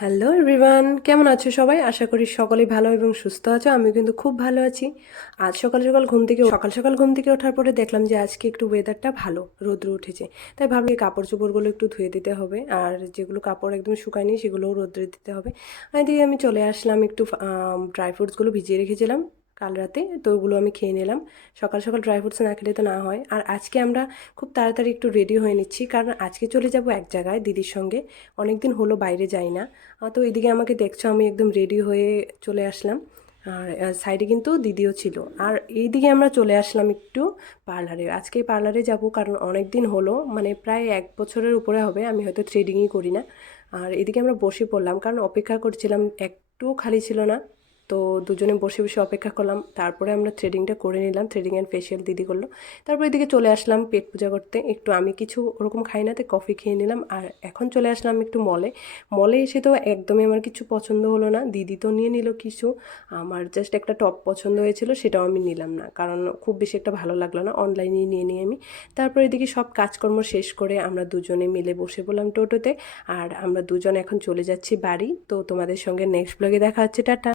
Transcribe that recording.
Hello everyone, কেমন আছো সবাই? আশা করি সকলেই ভালো এবং সুস্থ আছো। আমি কিন্তু খুব ভালো আছি। আজ সকাল সকাল ঘুম থেকে ওঠার পরে দেখলাম যে আজকে একটু ওয়েদারটা ভালো, রৌদ্র উঠেছে। তাই ভাবলাম এই কাপড় চোপড়গুলো একটু ধুয়ে দিতে হবে, আর যেগুলো কাপড় একদম শুকায়নি সেগুলোও রৌদ্রে দিতে হবে। আর এদিকে আমি চলে আসলাম, একটু ড্রাই ফ্রুটসগুলো ভিজিয়ে রেখেছিলাম কাল রাতে, তো ওগুলো আমি খেয়ে নিলাম। সকাল সকাল ড্রাই ফ্রুটস না খেলে তো না হয়। আর আজকে আমরা খুব তাড়াতাড়ি একটু রেডি হয়ে নিচ্ছি, কারণ আজকে চলে যাব এক জায়গায় দিদির সঙ্গে। অনেকদিন হলো বাইরে যাই না। তো এদিকে আমাকে দেখছো, আমি একদম রেডি হয়ে চলে আসলাম। আর সাইডে কিন্তু দিদিও ছিল। আর এইদিকে আমরা চলে আসলাম একটু পার্লারে। আজকে পার্লারে যাব, কারণ অনেক দিন হলো, মানে প্রায় 1 বছরের উপরে হবে আমি হয়তো থ্রেডিংই করি না। আর এদিকে আমরা বসে পড়লাম, কারণ অপেক্ষা করছিলাম, একটু খালি ছিল না। তো দুজনে বসে বসে অপেক্ষা করলাম, তারপরে আমরা থ্রেডিংটা করে নিলাম। থ্রেডিং অ্যান্ড ফেশিয়াল দিদি করলো। তারপর এদিকে চলে আসলাম পেট পূজা করতে। একটু আমি কিছু ওরকম খাই না, তাই কফি খেয়ে নিলাম। আর এখন চলে আসলাম একটু মলে। মলে এসে তো একদমই আমার কিছু পছন্দ হলো না। দিদি তো নিয়ে নিল কিছু, আমার জাস্ট একটা টপ পছন্দ হয়েছিল, সেটাও আমি নিলাম না, কারণ খুব বেশি একটা ভালো লাগলো না। অনলাইনেই নিয়ে নিই আমি। তারপর এদিকে সব কাজকর্ম শেষ করে আমরা দুজনে মিলে বসে পড়লাম টোটোতে। আর আমরা দুজন এখন চলে যাচ্ছি বাড়ি। তো তোমাদের সঙ্গে নেক্সট ব্লগে দেখা হচ্ছে, টাটা।